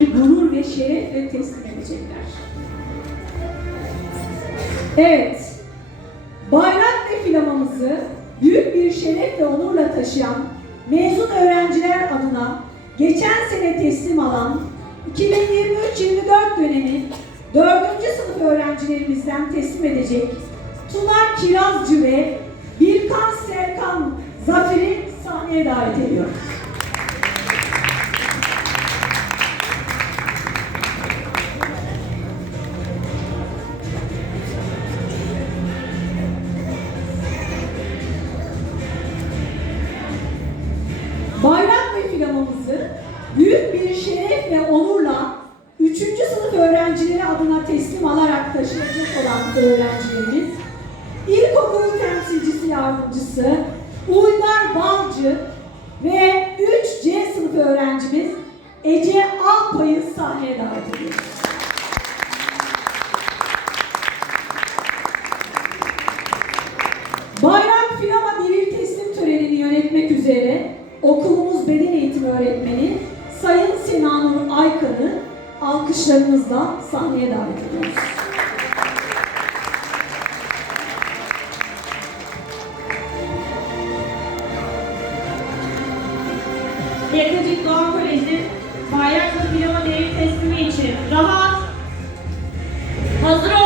gurur ve şerefle teslim edecekler. Evet, bayrak ve filamamızı büyük bir şeref ve onurla taşıyan mezun öğrenciler adına geçen sene teslim alan 2023-24 dönemi 4. sınıf öğrencilerimizden teslim edecek Tunar Kirazcı ve Birkan Serkan Zafer'i sahneye davet ediyorum. Ve onurla 3. sınıf öğrencileri adına teslim alarak taşıyacak olan öğrencilerimiz İlkokul temsilcisi yardımcısı Uygar Balcı ve 3C sınıf öğrencimiz Ece Alpay'ı sahneye davet ediyoruz. Bayrak Filama Devir Teslim Töreni'ni yönetmek üzere okulumuz beden eğitimi öğretmeni Sayın Senanur Aykan'ı alkışlarınızla sahneye davet ediyoruz. Yakacık Doğa Koleji bayrak ve pilama devir teslimi için rahat, hazır ol.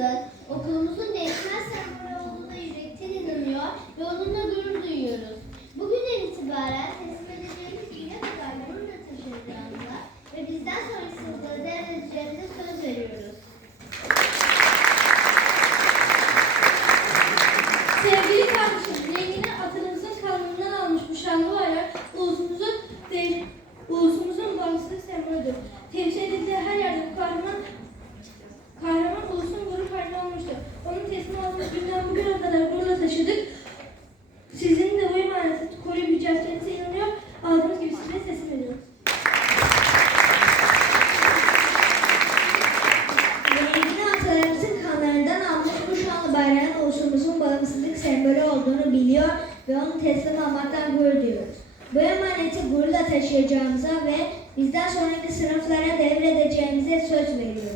good. Ve onu teslim almaktan gurur duyuyoruz. Bu emaneti gururla taşıyacağımıza ve bizden sonraki sınıflara devredeceğimize söz veriyoruz.